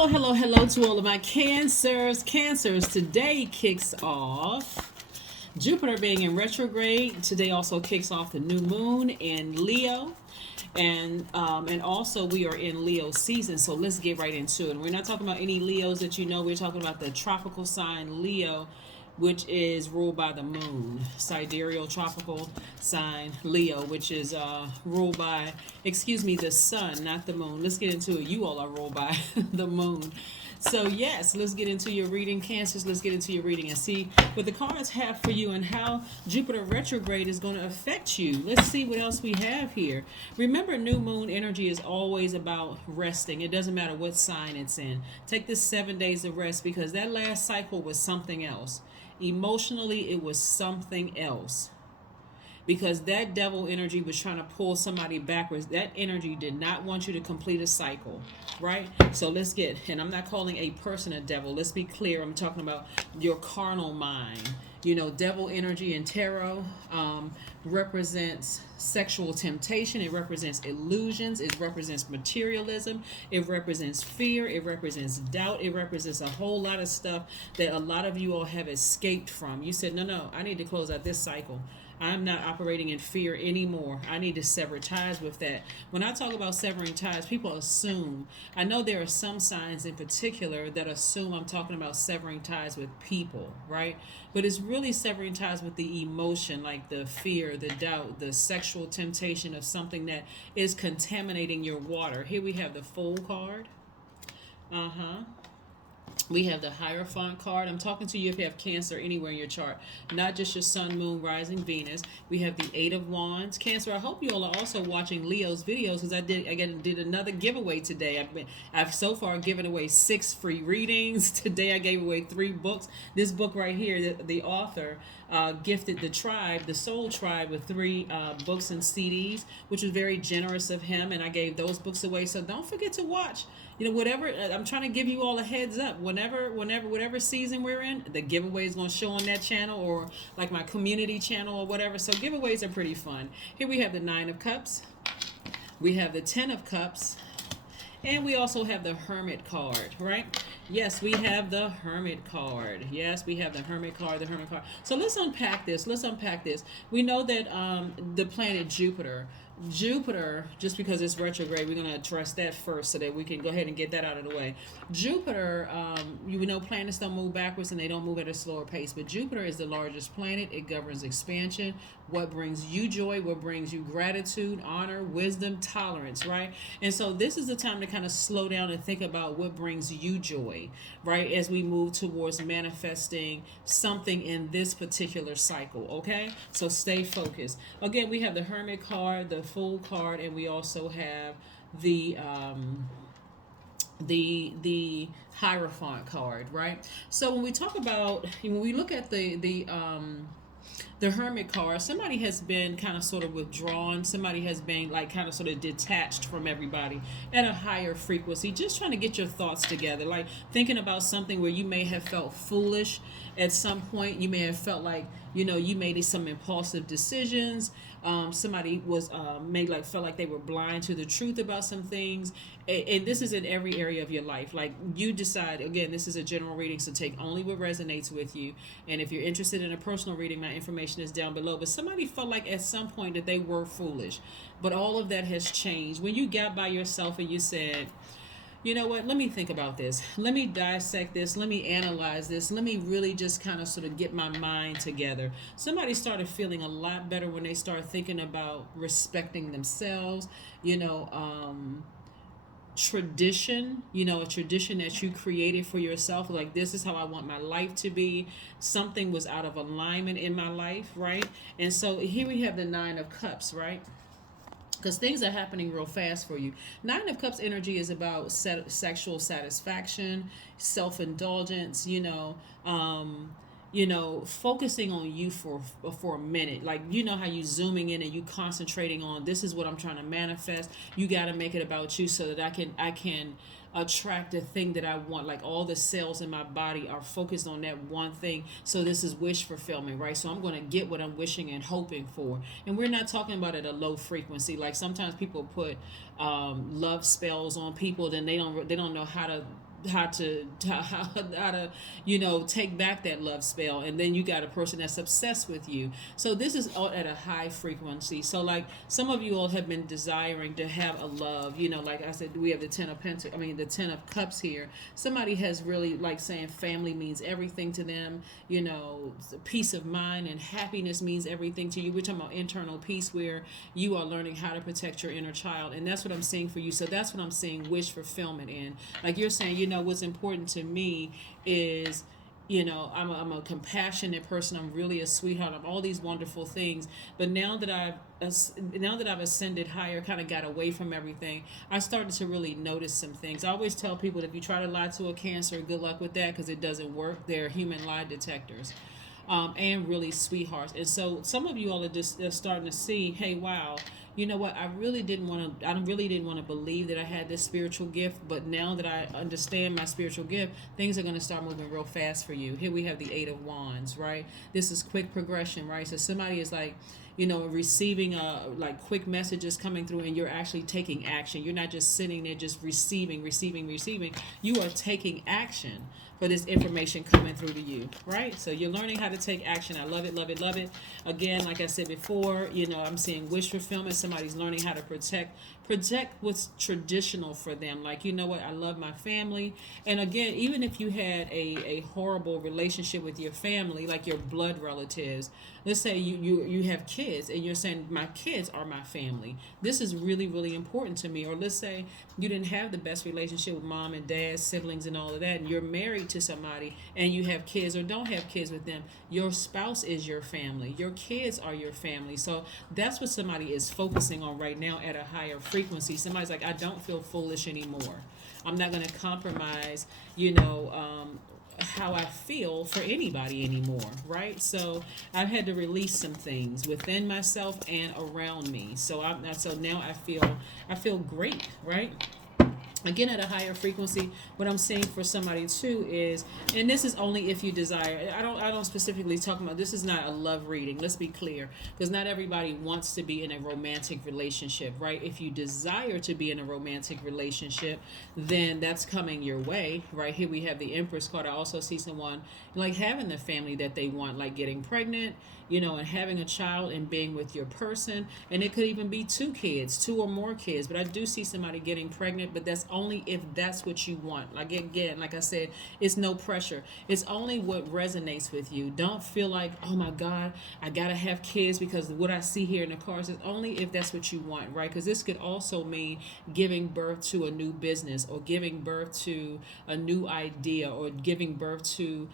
Hello to all of my Cancers. Today kicks off Jupiter being in retrograde. Today also kicks off the new moon in Leo. And also we are in Leo season, so let's get right into it. We're not talking about any Leos that you know. We're talking about the tropical sign Leo, which is ruled by the moon. Sidereal tropical sign Leo, which is ruled by, the sun, not the moon. Let's get into it. You all are ruled by the moon. So yes, let's get into your reading, Cancers. Let's get into your reading and see what the cards have for you and how Jupiter retrograde is going to affect you. Let's see what else we have here. Remember, new moon energy is always about resting. It doesn't matter what sign it's in. Take this 7 days of rest, because that last cycle was something else. Emotionally, it was something else, because that devil energy was trying to pull somebody backwards. That energy did not want you to complete a cycle, right? So let's get, and I'm not calling a person a devil. Let's be clear. I'm talking about your carnal mind. You know, devil energy in tarot represents sexual temptation. It represents illusions. It represents materialism. It represents fear. It represents doubt. It represents a whole lot of stuff that a lot of you all have escaped from. You said, no, I need to close out this cycle. I'm not operating in fear anymore. I need to sever ties with that. When I talk about severing ties, people assume. I know there are some signs in particular that assume I'm talking about severing ties with people, right? But it's really severing ties with the emotion, like the fear, the doubt, the sexual temptation of something that is contaminating your water. Here we have the Fool card. We have the Hierophant card. I'm talking to you if you have Cancer anywhere in your chart, not just your Sun, Moon, Rising, Venus. We have the Eight of Wands. Cancer, I hope you all are also watching Leo's videos, because I did another giveaway today. I've so far given away 6 free readings. Today I gave away 3 books. This book right here, the author gifted the Soul Tribe with 3 books and CDs, which was very generous of him, and I gave those books away. So don't forget to watch. Whatever, I'm trying to give you all a heads up. Whatever season we're in, the giveaway is going to show on that channel, or like my community channel or whatever. So giveaways are pretty fun. Here we have the 9 of Cups. We have the 10 of Cups. And we also have the Hermit card, right? Yes, we have the Hermit card. Yes, we have the Hermit card, So let's unpack this. We know that the planet Jupiter, just because it's retrograde, we're going to address that first so that we can go ahead and get that out of the way. Jupiter, you know planets don't move backwards and they don't move at a slower pace, but Jupiter is the largest planet. It governs expansion, what brings you joy, what brings you gratitude, honor, wisdom, tolerance, right? And so this is the time to kind of slow down and think about what brings you joy, right? As we move towards manifesting something in this particular cycle, okay? So stay focused. Again, we have the Hermit card, the Fool card, and we also have the Hierophant card, right? So when we talk about, when we look at the Hermit card, somebody has been kind of sort of withdrawn. Somebody has been like kind of sort of detached from everybody at a higher frequency, just trying to get your thoughts together, like thinking about something where you may have felt foolish at some point. You may have felt like, you made some impulsive decisions. Somebody was felt like they were blind to the truth about some things. And this is in every area of your life. Like, you decide, again, this is a general reading, so take only what resonates with you. And if you're interested in a personal reading, my information is down below. But somebody felt like at some point that they were foolish. But all of that has changed. When you got by yourself and you said, you know what, let me think about this. Let me dissect this. Let me analyze this. Let me really just kind of sort of get my mind together. Somebody started feeling a lot better when they started thinking about respecting themselves, tradition, a tradition that you created for yourself. Like, this is how I want my life to be. Something was out of alignment in my life, right? And so here we have the 9 of Cups, right? Because things are happening real fast for you. 9 of Cups energy is about sexual satisfaction, self-indulgence, focusing on you for a minute. Like, how you zooming in and you concentrating on, this is what I'm trying to manifest. You got to make it about you so that I can attract the thing that I want. Like, all the cells in my body are focused on that one thing. So this is wish fulfillment, right? So I'm going to get what I'm wishing and hoping for. And we're not talking about at a low frequency. Like, sometimes people put love spells on people, then they don't know how to how to take back that love spell, and then you got a person that's obsessed with you. So this is all at a high frequency. So like some of you all have been desiring to have a love, like I said, we have the 10 of the 10 of cups here. Somebody has really like saying family means everything to them, peace of mind and happiness means everything to you. We're talking about internal peace, where you are learning how to protect your inner child, and that's what I'm seeing for you. So that's what I'm seeing wish fulfillment in. Like you're saying, what's important to me is, I'm a compassionate person. I'm really a sweetheart. I'm all these wonderful things. But now that I've ascended higher, kind of got away from everything, I started to really notice some things. I always tell people, if you try to lie to a Cancer, good luck with that, because it doesn't work. They're human lie detectors. And really sweethearts. And so some of you all are just starting to see, hey, wow, you know what? I really didn't want to believe that I had this spiritual gift, but now that I understand my spiritual gift, things are going to start moving real fast for you. Here we have the 8 of Wands, right? This is quick progression, right? So somebody is like, receiving like quick messages coming through, and you're actually taking action. You're not just sitting there just receiving. You are taking action for this information coming through to you, right? So you're learning how to take action. I love it, love it, love it. Again, like I said before, I'm seeing wish fulfillment. Somebody's learning how to protect what's traditional for them. Like, I love my family. And again, even if you had a horrible relationship with your family, like your blood relatives, let's say you have kids and you're saying, my kids are my family. This is really, really important to me. Or let's say you didn't have the best relationship with mom and dad, siblings and all of that, and you're married to somebody and you have kids or don't have kids with them. Your spouse is your family. Your kids are your family. So that's what somebody is focusing on right now at a higher frequency. Somebody's like, I don't feel foolish anymore. I'm not going to compromise, how I feel for anybody anymore, right? So I've had to release some things within myself and around me. So now I feel great, right? Again, at a higher frequency, what I'm saying for somebody too is, and this is only if you desire. I don't specifically talk about, this is not a love reading. Let's be clear, because not everybody wants to be in a romantic relationship, right? If you desire to be in a romantic relationship, then that's coming your way, right? Here we have the Empress card. I also see someone like having the family that they want, like getting pregnant, and having a child and being with your person. And it could even be 2 kids, 2 or more kids. But I do see somebody getting pregnant, but that's only if that's what you want. Like, again, like I said, it's no pressure. It's only what resonates with you. Don't feel like, oh my God, I gotta have kids because what I see here in the cards is only if that's what you want, right? Because this could also mean giving birth to a new business, or giving birth to a new idea, or giving birth to,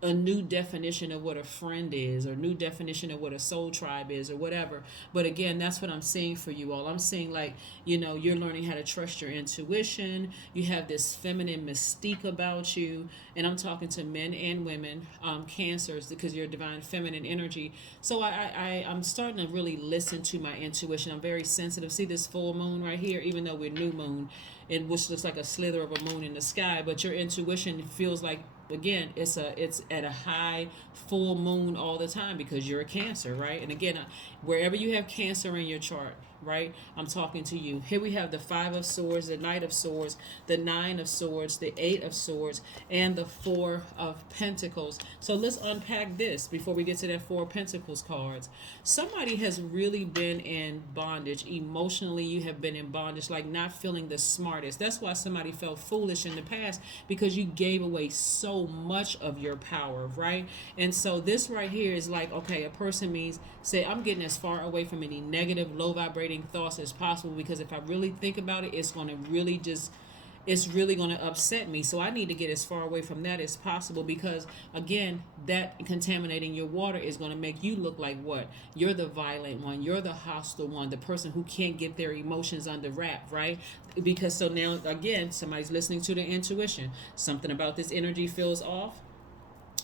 a new definition of what a friend is, or new definition of what a soul tribe is, or whatever. But again, that's what I'm seeing for you all. I'm seeing like, you're learning how to trust your intuition. You have this feminine mystique about you. And I'm talking to men and women, Cancers, because you're divine feminine energy. So I'm starting to really listen to my intuition. I'm very sensitive. See this full moon right here, even though we're new moon, and which looks like a slither of a moon in the sky, but your intuition feels like, again, it's at a high full moon all the time, because you're a Cancer, right? And again, wherever you have Cancer in your chart, right, I'm talking to you. Here we have the 5 of Swords, the Knight of Swords, the 9 of Swords, the 8 of Swords, and the 4 of Pentacles. So let's unpack this before we get to that 4 of Pentacles cards. Somebody has really been in bondage. Emotionally, you have been in bondage, like not feeling the smartest. That's why somebody felt foolish in the past, because you gave away so much of your power, right? And so this right here is like, okay, a person means, say, I'm getting as far away from any negative, low vibrating thoughts as possible, because if I really think about it, it's going to really upset me. So I need to get as far away from that as possible, because again, that contaminating your water is going to make you look like what? You're the violent one, you're the hostile one, the person who can't get their emotions under wrap, right? Because so now again, somebody's listening to their intuition. Something about this energy feels off.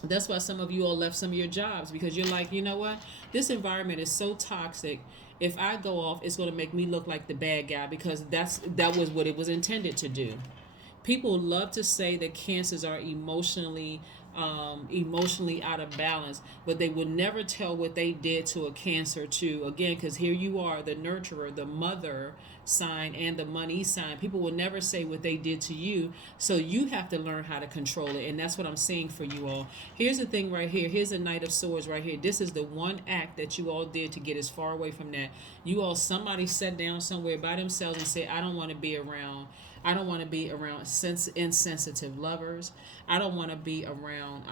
That's why some of you all left some of your jobs, because you're like, you know what? This environment is so toxic. If I go off, it's going to make me look like the bad guy, because that was what it was intended to do. People love to say that Cancers are emotionally emotionally out of balance, but they would never tell what they did to a Cancer too. Again, because here you are, the nurturer, the mother sign, and the money sign. People will never say what they did to you, so you have to learn how to control it, and that's what I'm saying for you all. Here's the thing right here. Here's a Knight of Swords right here. This is the one act that you all did to get as far away from that. You all, somebody sat down somewhere by themselves and said, I don't want to be around. I don't want to be around insensitive lovers. I don't want to be around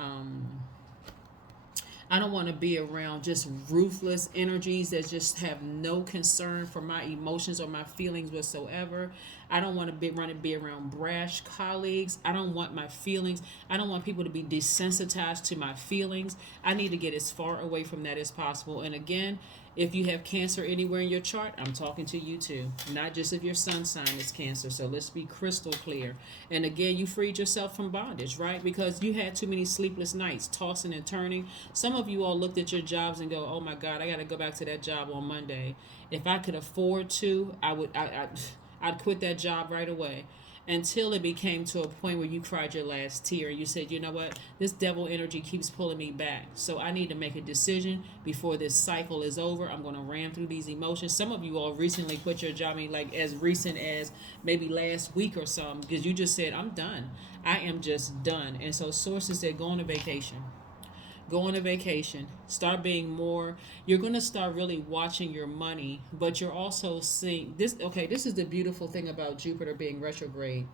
I don't want to be around just ruthless energies that just have no concern for my emotions or my feelings whatsoever. I don't want to be around brash colleagues. I don't want my feelings. I don't want people to be desensitized to my feelings. I need to get as far away from that as possible. And again, if you have Cancer anywhere in your chart, I'm talking to you too. Not just if your sun sign is Cancer. So let's be crystal clear. And again, you freed yourself from bondage, right? Because you had too many sleepless nights, tossing and turning. Some of you all looked at your jobs and go, oh my God, I got to go back to that job on Monday. If I could afford to, I'd quit that job right away. Until it became to a point where you cried your last tear. You said, you know what, this devil energy keeps pulling me back. So I need to make a decision before this cycle is over. I'm going to ram through these emotions. Some of you all recently quit your job, I mean, like as recent as maybe last week or something, because you just said, I'm done. I am just done. And so sources said, go on a vacation. Go on a vacation. Start being more. You're going to start really watching your money, but you're also seeing this. Okay, this is the beautiful thing about Jupiter being retrograde.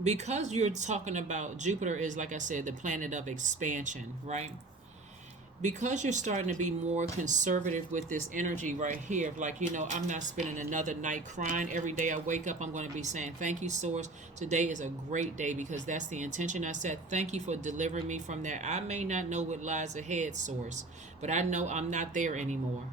Because you're talking about Jupiter is, like I said, the planet of expansion, right? Because you're starting to be more conservative with this energy right here, like, you know, I'm not spending another night crying. Every day I wake up, I'm going to be saying, thank you, Source. Today is a great day because that's the intention I set. Thank you for delivering me from that. I may not know what lies ahead, Source, but I know I'm not there anymore.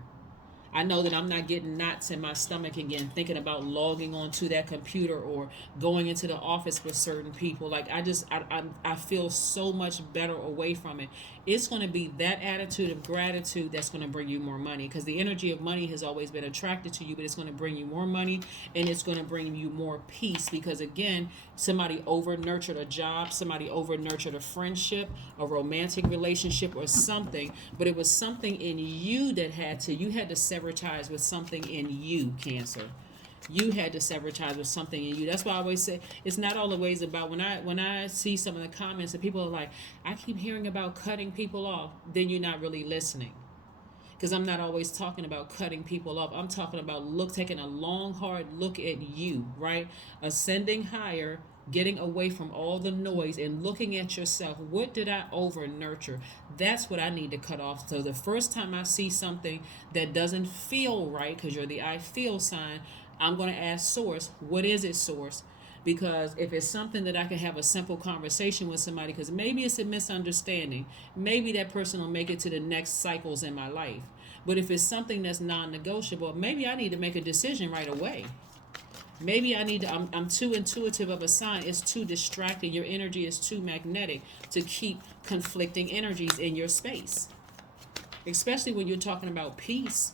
I know that I'm not getting knots in my stomach again, thinking about logging onto that computer or going into the office with certain people. Like I feel so much better away from it. It's going to be that attitude of gratitude that's going to bring you more money, because the energy of money has always been attracted to you, but it's going to bring you more money and it's going to bring you more peace, because again, somebody over nurtured a job, somebody over nurtured a friendship, a romantic relationship or something, but it was something in you that you had to sever ties with something in you, Cancer. You had to sever ties with something in you. That's why I always say it's not always about, when I see some of the comments and people are like, I keep hearing about cutting people off, then you're not really listening. Because I'm not always talking about cutting people off. I'm talking about taking a long, hard look at you, right? Ascending higher, getting away from all the noise and looking at yourself. What did I over nurture? That's what I need to cut off. So the first time I see something that doesn't feel right, because you're the I feel sign, I'm going to ask Source, what is it, Source? Because if it's something that I can have a simple conversation with somebody, because maybe it's a misunderstanding, maybe that person will make it to the next cycles in my life. But if it's something that's non-negotiable, maybe I need to make a decision right away. Maybe I need to, I'm too intuitive of a sign. It's too distracting. Your energy is too magnetic to keep conflicting energies in your space. Especially when you're talking about peace.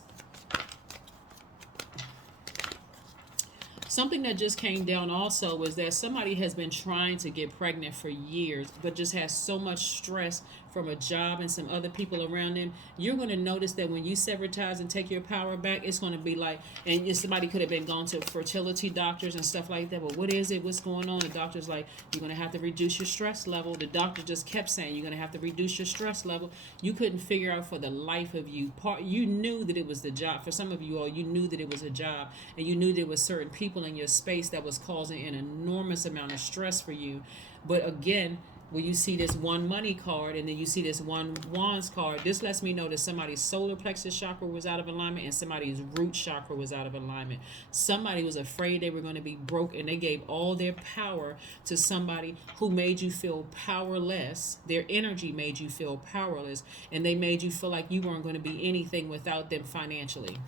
Something that just came down also was that somebody has been trying to get pregnant for years, but just has so much stress from a job and some other people around them. You're going to notice that when you sever ties and take your power back, it's going to be like, and somebody could have been gone to fertility doctors and stuff like that, but what is it? What's going on? The doctor's like, you're going to have to reduce your stress level. The doctor just kept saying, you're going to have to reduce your stress level. You couldn't figure out for the life of you. You knew that it was the job. For some of you all, you knew that it was a job, and you knew there was certain people in your space that was causing an enormous amount of stress for you. But again, when you see this one money card and then you see this one wands card, this lets me know that somebody's solar plexus chakra was out of alignment and somebody's root chakra was out of alignment. Somebody was afraid they were going to be broke, and they gave all their power to somebody who made you feel powerless. Their energy made you feel powerless, and they made you feel like you weren't going to be anything without them financially.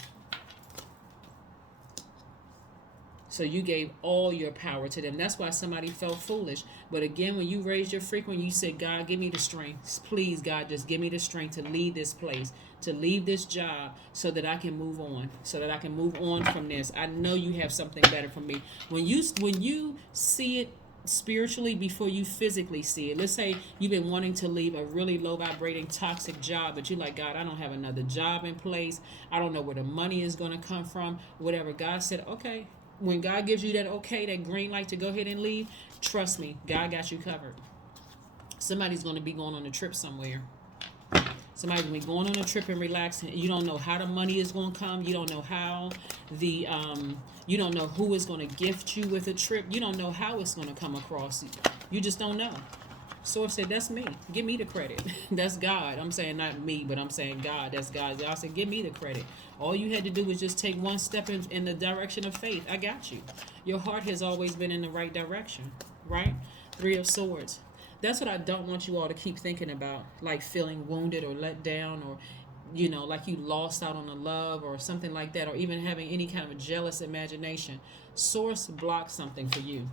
So you gave all your power to them. That's why somebody felt foolish. But again, when you raised your frequency, you said, God, give me the strength. Please, God, just give me the strength to leave this place, to leave this job, so that I can move on, so that I can move on from this. I know you have something better for me. When you see it, spiritually before you physically see it. Let's say you've been wanting to leave a really low vibrating toxic job, but you're like, God, I don't have another job in place. I don't know where the money is going to come from. Whatever. God said, okay. When God gives you that okay, that green light to go ahead and leave, trust me, God got you covered. Somebody's going to be going on a trip somewhere. Somebody's going to be going on a trip and relaxing. You don't know how the money is going to come. You don't know how you don't know who is going to gift you with a trip. You don't know how it's going to come across. You just don't know. Source said, that's me. Give me the credit. That's God. I'm saying not me, but I'm saying God. That's God. I said, give me the credit. All you had to do was just take one step in the direction of faith. I got you. Your heart has always been in the right direction, right? 3 of Swords. That's what I don't want you all to keep thinking about, like feeling wounded or let down, or like you lost out on the love or something like that, or even having any kind of a jealous imagination. Source blocks something for you.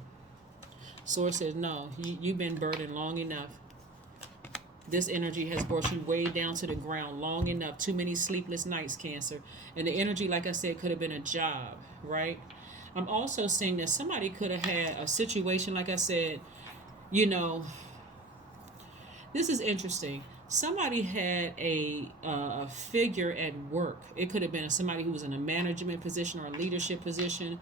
Source says, no, you've been burdened long enough. This energy has brought you way down to the ground long enough. Too many sleepless nights, Cancer. And the energy, like I said, could have been a job, right? I'm also seeing that somebody could have had a situation, like I said, this is interesting. Somebody had a figure at work. It could have been somebody who was in a management position or a leadership position,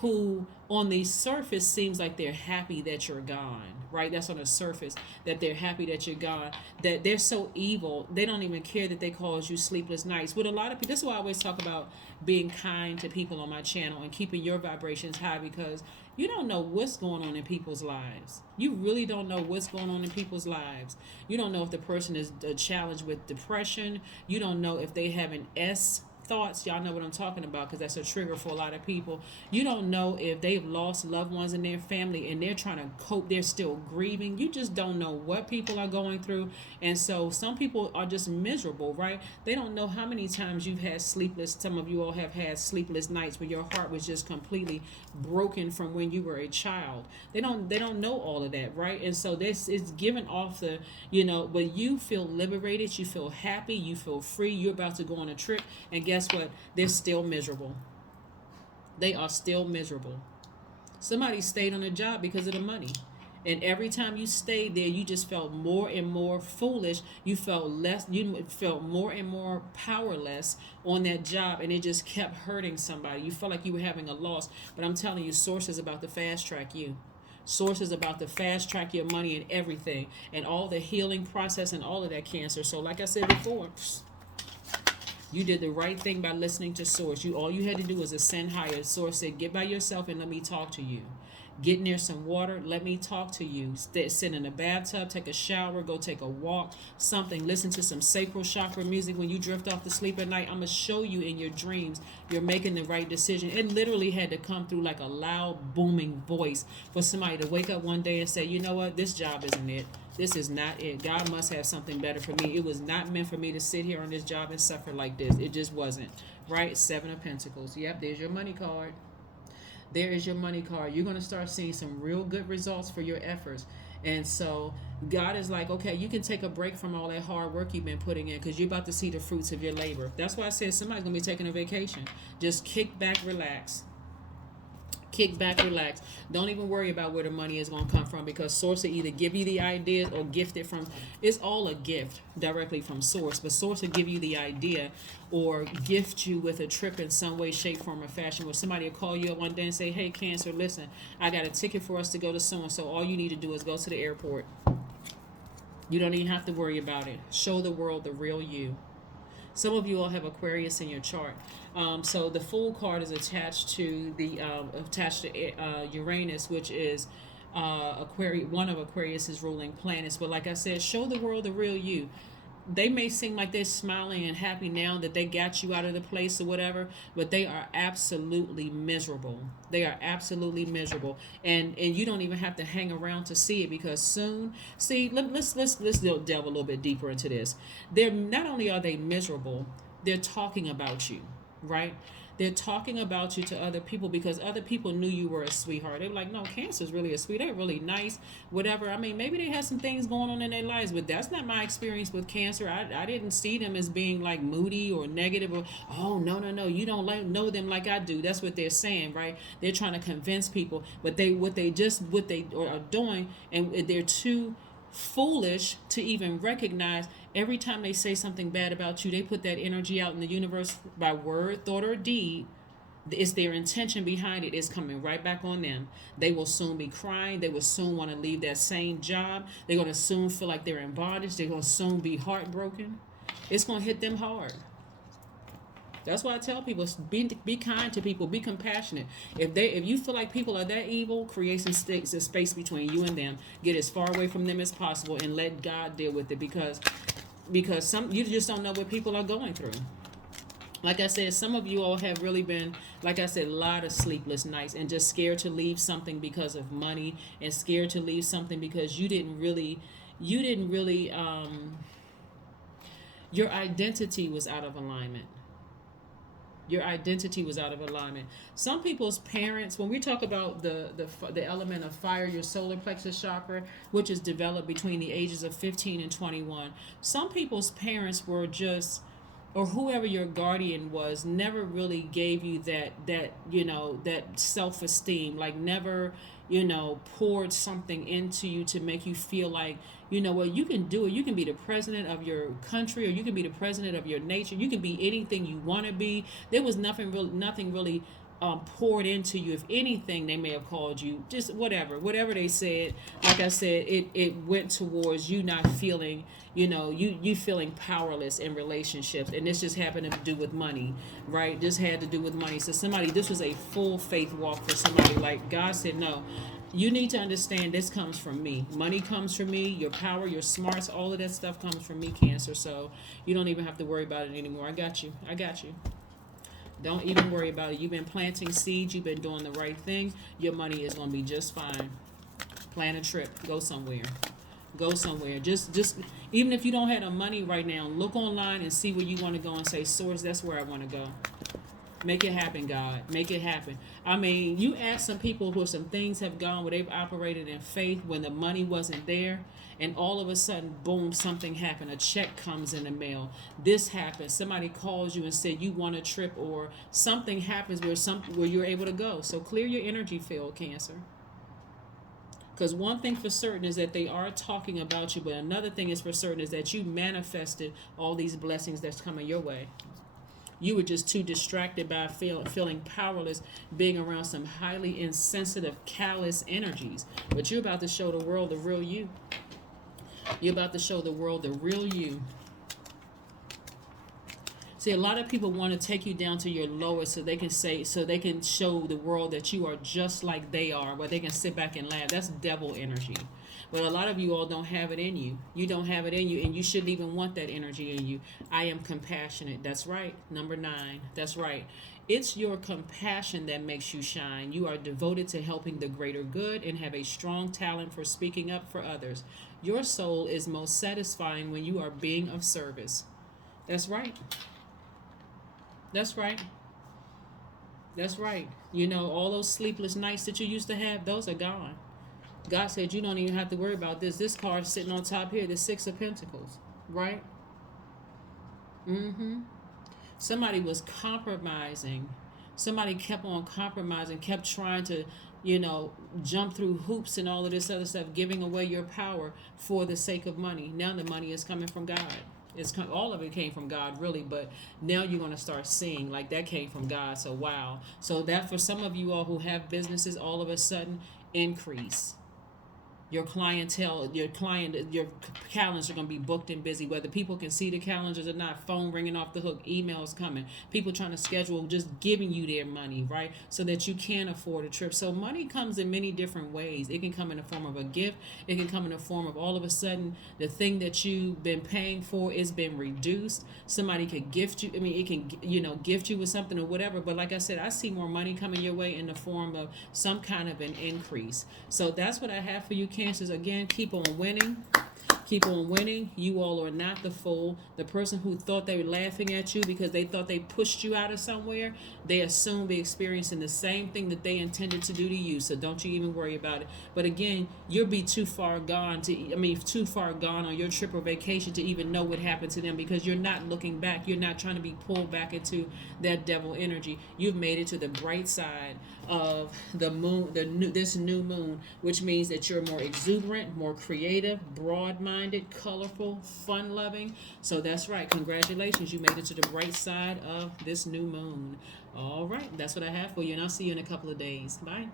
who on the surface seems like they're happy that you're gone, right? That's on the surface, that they're happy that you're gone, that they're so evil, they don't even care that they cause you sleepless nights. With a lot of people, this is why I always talk about being kind to people on my channel and keeping your vibrations high, because you don't know what's going on in people's lives. You really don't know what's going on in people's lives. You don't know if the person is challenged with depression. You don't know if they have an S thoughts. Y'all know what I'm talking about, because that's a trigger for a lot of people. You don't know if they've lost loved ones in their family and they're trying to cope. They're still grieving. You just don't know what people are going through. And so some people are just miserable, right? They don't know how many times you've had sleepless. Some of you all have had sleepless nights where your heart was just completely broken from when you were a child. They don't know all of that, right? And so this is given off the, but you feel liberated, you feel happy, you feel free, you're about to go on a trip, and guess what? They're still miserable. They are still miserable. Somebody stayed on a job because of the money. And every time you stayed there, you just felt more and more foolish. You felt more and more powerless on that job, and it just kept hurting somebody. You felt like you were having a loss. But I'm telling you, Source is about to fast track you. Source is about to fast track your money and everything, and all the healing process and all of that, Cancer. So like I said before, you did the right thing by listening to Source. All you had to do was ascend higher. Source said, get by yourself and let me talk to you. Get near some water. Let me talk to you. Sit in a bathtub, take a shower, go take a walk, something. Listen to some sacral chakra music when you drift off to sleep at night. I'm going to show you in your dreams you're making the right decision. It literally had to come through like a loud, booming voice for somebody to wake up one day and say, you know what, this job isn't it. This is not it. God must have something better for me. It was not meant for me to sit here on this job and suffer like this. It just wasn't. Right? 7 of Pentacles. Yep, there's your money card. There is your money card. You're going to start seeing some real good results for your efforts. And so God is like, okay, you can take a break from all that hard work you've been putting in, because you're about to see the fruits of your labor. That's why I said somebody's going to be taking a vacation. Just kick back, relax. Kick back, relax. Don't even worry about where the money is going to come from, because Source will either give you the ideas or gift it from. It's all a gift directly from Source, but Source will give you the idea or gift you with a trip in some way, shape, form, or fashion, where somebody will call you up one day and say, hey, Cancer, listen, I got a ticket for us to go to so-and-so. All you need to do is go to the airport. You don't even have to worry about it. Show the world the real you. Some of you all have Aquarius in your chart. So the Fool card is attached to Uranus, which is one of Aquarius's ruling planets. But like I said, show the world the real you. They may seem like they're smiling and happy now that they got you out of the place or whatever, but they are absolutely miserable. They are absolutely miserable, and you don't even have to hang around to see it, because soon, let's delve a little bit deeper into this. They're not only are they miserable, they're talking about you, right? They're talking about you to other people because other people knew you were a sweetheart. They were like, no, Cancer's really a sweet. They're really nice, whatever. I mean, maybe they had some things going on in their lives, but that's not my experience with Cancer. I didn't see them as being like moody or negative or, oh, no, you don't know them like I do. That's what they're saying, right? They're trying to convince people, but what they are doing, and they're too foolish to even recognize every time they say something bad about you, they put that energy out in the universe by word, thought, or deed. It's their intention behind it is coming right back on them. They will soon be crying. They will soon want to leave that same job. They're going to soon feel like they're in bondage. They're going to soon be heartbroken. It's going to hit them hard. That's why I tell people, be kind to people, be compassionate. If you feel like people are that evil, create some space between you and them. Get as far away from them as possible and let God deal with it, because you just don't know what people are going through. Like I said, some of you all have really been, like I said, a lot of sleepless nights and just scared to leave something because of money, and scared to leave something because you didn't really your identity was out of alignment. Your identity was out of alignment. Some people's parents, when we talk about the element of fire, your solar plexus chakra, which is developed between the ages of 15 and 21, some people's parents were just, or whoever your guardian was, never really gave you that self-esteem, like never, poured something into you to make you feel like, you can do it. You can be the president of your country, or you can be the president of your nation. You can be anything you want to be. There was nothing really poured into you. If anything, they may have called you just whatever they said. Like I said, it went towards you not feeling, you feeling powerless in relationships, and this just happened to do with money, right? This had to do with money. So this was a full faith walk for somebody. Like God said, no. You need to understand this comes from me. Money comes from me. Your power, your smarts, all of that stuff comes from me, Cancer. So you don't even have to worry about it anymore. I got you. Don't even worry about it. You've been planting seeds. You've been doing the right thing. Your money is going to be just fine. Plan a trip. Go somewhere. Just even if you don't have the money right now, look online and see where you want to go and say, Source, that's where I want to go. Make it happen, God. Make it happen. I mean, you ask some people who some things have gone where they've operated in faith when the money wasn't there, and all of a sudden, boom, something happened. A check comes in the mail. This happens. Somebody calls you and said you want a trip, or something happens where you're able to go. So clear your energy field, Cancer. Because one thing for certain is that they are talking about you, but another thing is for certain is that you manifested all these blessings that's coming your way. You were just too distracted by feeling powerless, being around some highly insensitive, callous energies. But you're about to show the world the real you. You're about to show the world the real you. See, a lot of people want to take you down to your lowest so they can show the world that you are just like they are, where they can sit back and laugh. That's devil energy. But a lot of you all don't have it in you. You don't have it in you, and you shouldn't even want that energy in you. I am compassionate. That's right. Number 9. That's right. It's your compassion that makes you shine. You are devoted to helping the greater good and have a strong talent for speaking up for others. Your soul is most satisfying when you are being of service. That's right. That's right. That's right. All those sleepless nights that you used to have, those are gone. God said you don't even have to worry about this. This card sitting on top here, the 6 of Pentacles, right? Somebody was compromising. Somebody kept on compromising, kept trying to, jump through hoops and all of this other stuff, giving away your power for the sake of money. Now the money is coming from God. All of it came from God, really, but now you're going to start seeing like that came from God. So wow. So that for some of you all who have businesses, all of a sudden increase. Your clientele, your calendars are going to be booked and busy, whether people can see the calendars or not. Phone ringing off the hook, emails coming, people trying to schedule, just giving you their money, right? So that you can afford a trip. So money comes in many different ways. It can come in the form of a gift. It can come in the form of all of a sudden the thing that you've been paying for is been reduced. Somebody could gift you. I mean, it can, gift you with something or whatever. But like I said, I see more money coming your way in the form of some kind of an increase. So that's what I have for you, Cancers. Again, keep on winning. Keep on winning. You all are not the fool. The person who thought they were laughing at you because they thought they pushed you out of somewhere, they will soon be experiencing the same thing that they intended to do to you. So don't you even worry about it. But again, you'll be too far gone too far gone on your trip or vacation to even know what happened to them, because you're not looking back. You're not trying to be pulled back into that devil energy. You've made it to the bright side of the moon, this new moon, which means that you're more exuberant, more creative, broad-minded, colorful, fun-loving. So that's right. Congratulations, you made it to the bright side of this new moon. All right, that's what I have for you, and I'll see you in a couple of days. Bye.